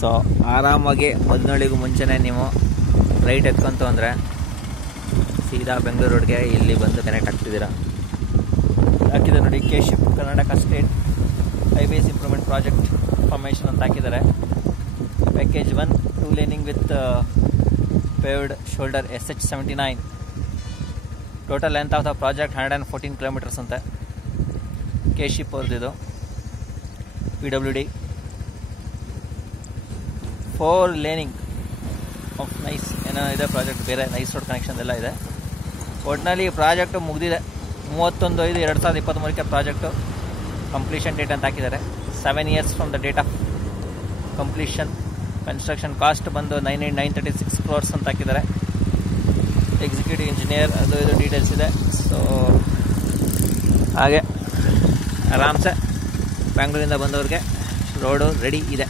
So ಆರಾಮಾಗಿ ಮದನಹಳ್ಳಿಗೂ ಮುಂಚೆನೇ ನೀವು ರೈಟ್ ಎತ್ಕೊಂತು ಅಂದರೆ ಸೀದಾ ಬೆಂಗಳೂರು ರೋಡ್ಗೆ ಇಲ್ಲಿ ಬಂದು ಕನೆಕ್ಟ್ ಆಗ್ತಿದ್ದೀರಾ. ಹಾಕಿದೆ ನೋಡಿ, KSHIP Karnataka state highways improvement project formation ಅಂತ ಹಾಕಿದ್ದಾರೆ. Package 1 2 laning with paved shoulder SH79. Total length of the project 114 kilometres ಅಂತೆ. ಕೇಶಿಪ್ ಅವ್ರದ್ದು PWD 4 ಲೇನಿಂಗ್ ಆಫ್ ನೈಸ್ ಏನೋ ಇದೆ ಪ್ರಾಜೆಕ್ಟ್. ಬೇರೆ ನೈಸ್ ರೋಡ್ ಕನೆಕ್ಷನ್ ಎಲ್ಲ ಇದೆ. ಒಟ್ಟಿನಲ್ಲಿ ಪ್ರಾಜೆಕ್ಟು ಮುಗಿದಿದೆ. 31/5/2023 ಪ್ರಾಜೆಕ್ಟು ಕಂಪ್ಲೀಷನ್ ಡೇಟ್ ಅಂತ ಹಾಕಿದ್ದಾರೆ. 7 years from the date of completion. Construction cost ಬಂದು 936 crores ಅಂತ ಹಾಕಿದ್ದಾರೆ. ಎಕ್ಸಿಕ್ಯೂಟಿವ್ ಇಂಜಿನಿಯರ್ ಅದು ಇದು ಡೀಟೇಲ್ಸ್ ಇದೆ. ಸೊ ಹಾಗೆ ಆರಾಮ್ಸೆ ಬ್ಯಾಂಗ್ಳೂರಿಂದ ಬಂದವ್ರಿಗೆ ರೋಡು ರೆಡಿ ಇದೆ.